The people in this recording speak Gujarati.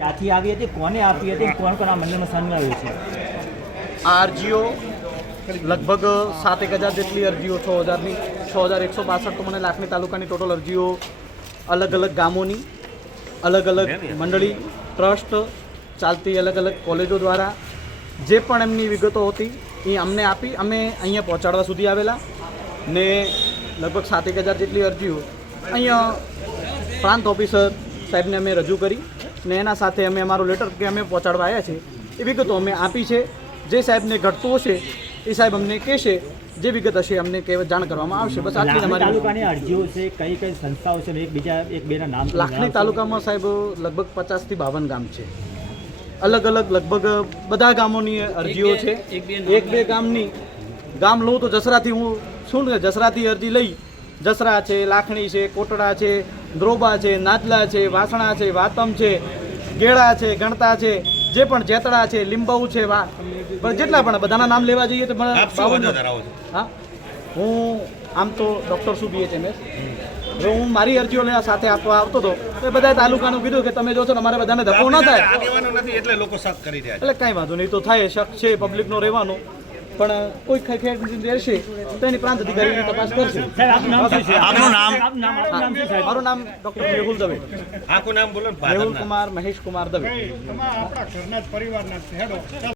ક્યાંથી આવી હતી, કોને આપી હતી, કોણ કોણ આ મંડળમાં સામેલ આવ્યું છે? આ અરજીઓ લગભગ 7,000 જેટલી અરજીઓ 6,162 તો મને લાખણી તાલુકાની ટોટલ અરજીઓ અલગ અલગ ગામોની અલગ અલગ મંડળી ટ્રસ્ટ ચાલતી અલગ અલગ કોલેજો દ્વારા જે પણ એમની વિગતો હતી એ અમને આપી અમે અહીંયા પહોંચાડવા સુધી આવેલા ને લગભગ 7,000 જેટલી અરજીઓ અહીંયા પ્રાંત ઓફિસર સાહેબને અમે રજૂ કરી ને એના સાથે અમે અમારો લેટર કે અમે પહોંચાડવા આવ્યા છીએ એ વિગતો અમે આપી છે. જે સાહેબને ઘટતું હશે એ સાહેબ અમને કહેશે, જે વિગત હશે અમને જાણ કરવામાં આવશે. બસ આટલી અમારી તાલુકાની અરજીઓ છે. કઈ કઈ સંસ્થાઓ છે? એક બેના નામ. લાખણી તાલુકામાં સાહેબ લગભગ 50 થી 52 ગામ છે. અલગ અલગ લગભગ બધા ગામોની અરજીઓ છે. એક બે ગામની ગામ લઉં તો જસરાથી હું શું ને જસરાથી અરજી લઈ. જસરા છે, લાખણી છે, કોટડા છે, દ્રોબા છે, નાદલા છે, વાસણા છે, વાતમ છે, ગેળા છે, ગણતા છે, જે પણ જેતડા છે, લીંબાઉ છે, જેટલા પણ બધાના નામ લેવા જઈએ તો હા હું આમ તો ડૉક્ટર છું BHMS. જો હું મારી અરજીઓ સાથે આપવા આવતો હતો તો બધા તાલુકાનું કીધું કે તમે જો છો અમારે બધાને ધક્કો ન થાય એટલે લોકો શક કરી રહ્યા એટલે કાંઈ વાંધો નહીં તો થાય શક છે પબ્લિકનો રહેવાનો પણ કોઈ ખેડ રહેશે તો એની પ્રાંત અધિકારીની તપાસ કરશે. આપનું નામ? મારું નામ ડૉક્ટર મેહુલ દવે. આખું નામ બોલો. મેહુલ કુમાર મહેશ કુમાર દવે. આપણા ઘરના જ પરિવારના જ છે. હેડો.